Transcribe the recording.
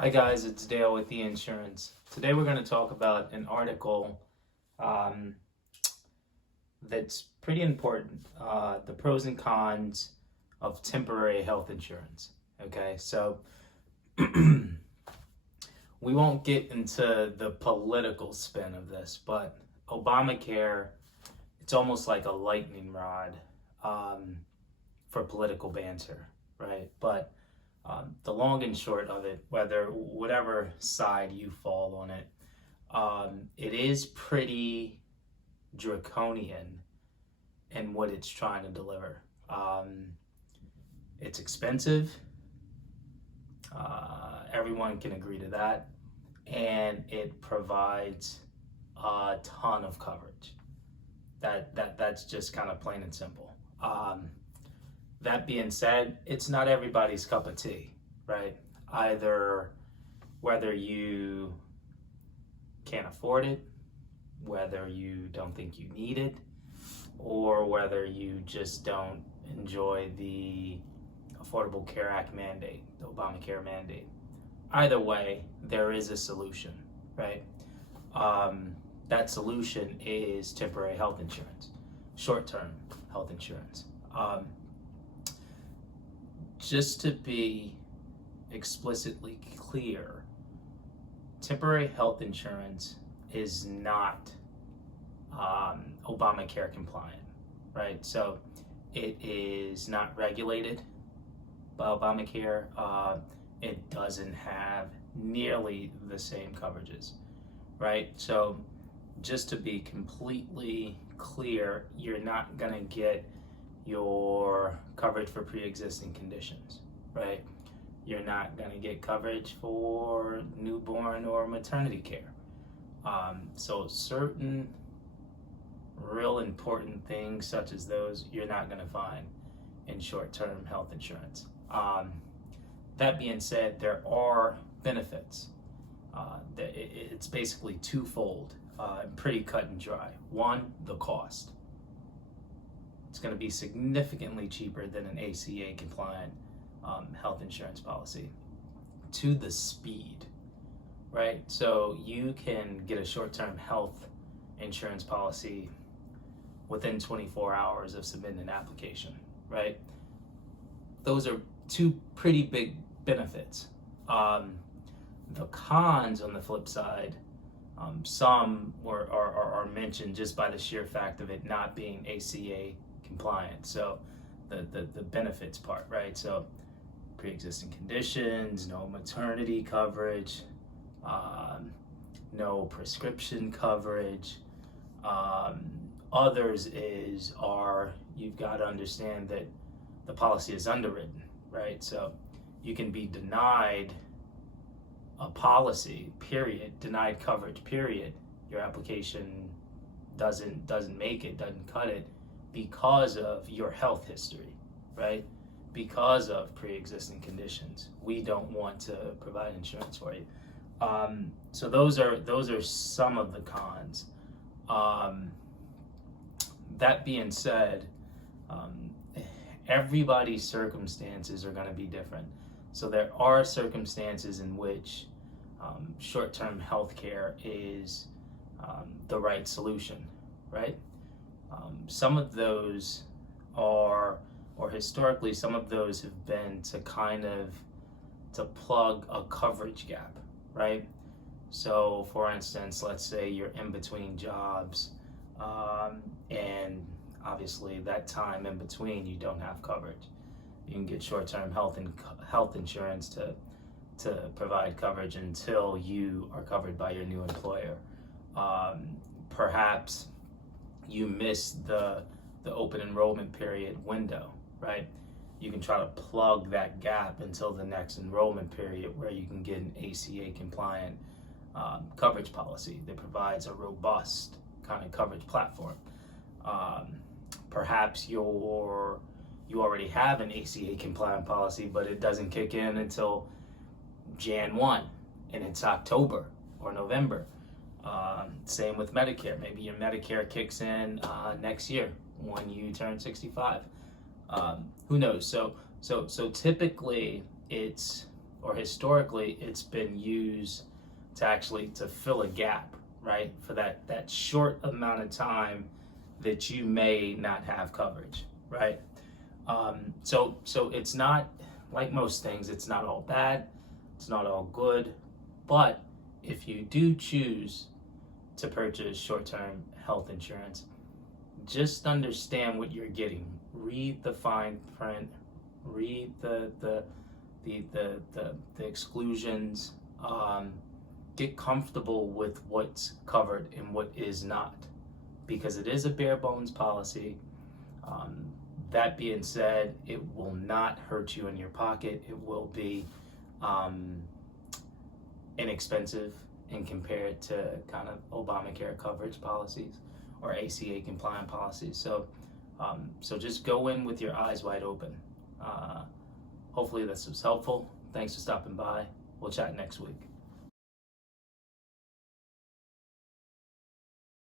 Hi guys, it's Dale with the insurance. Today we're going to talk about an article that's pretty important, the pros and cons of temporary health insurance. Okay, so we won't get into the political spin of this, but Obamacare, it's almost like a lightning rod for political banter, right? But the long and short of it, whatever side you fall on it, it is pretty draconian in what it's trying to deliver. It's expensive. Everyone can agree to that. And it provides a ton of coverage. That's just kind of plain and simple. That being said, it's not everybody's cup of tea, right? Either whether you can't afford it, whether you don't think you need it, or whether you just don't enjoy the Affordable Care Act mandate, the Obamacare mandate. Either way, there is a solution, right? That solution is temporary health insurance, short-term health insurance. Just to be explicitly clear, temporary health insurance is not Obamacare compliant, right? So it is not regulated by Obamacare. It doesn't have nearly the same coverages, right? So just to be completely clear, you're not going to get your coverage for pre-existing conditions, right? You're not going to get coverage for newborn or maternity care. So certain real important things such as those you're not going to find in short-term health insurance. That being said, there are benefits. It's basically twofold, pretty cut and dry. One, the cost. It's going to be significantly cheaper than an ACA-compliant health insurance policy. To the speed, right? So you can get a short-term health insurance policy within 24 hours of submitting an application, right? Those are two pretty big benefits. The cons on the flip side, some are mentioned just by the sheer fact of it not being ACA compliant. So the benefits part, right? So pre-existing conditions, no maternity coverage, no prescription coverage. Others are you've got to understand that the policy is underwritten, right? So you can be denied a policy, period, denied coverage, period. Your application doesn't make it, doesn't cut it, because of your health history, right? Because of pre-existing conditions. We don't want to provide insurance for you. So those are some of the cons. That being said, everybody's circumstances are going to be different. So there are circumstances in which short-term health care is the right solution, right? Some of those are, or historically, some of those have been to plug a coverage gap, right? So for instance, let's say you're in between jobs, and obviously that time in between you don't have coverage. You can get short-term health insurance to provide coverage until you are covered by your new employer. Perhaps you missed the open enrollment period window, right? You can try to plug that gap until the next enrollment period where you can get an ACA compliant coverage policy that provides a robust kind of coverage platform. Perhaps you already have an ACA compliant policy, but it doesn't kick in until Jan 1 and it's October or November. Same with Medicare. Maybe your Medicare kicks in next year when you turn 65. Who knows? So typically it's or historically it's been used to actually to fill a gap, right? For that short amount of time that you may not have coverage, right? So it's not, like most things, it's not all bad, it's not all good, but if you do choose to purchase short-term health insurance, just understand what you're getting. Read the fine print, read the exclusions, get comfortable with what's covered and what is not, because it is a bare bones policy. That being said, it will not hurt you in your pocket. It will be inexpensive and compared to kind of Obamacare coverage policies or ACA compliant policies. So just go in with your eyes wide open. Hopefully this was helpful. Thanks for stopping by. We'll chat next week.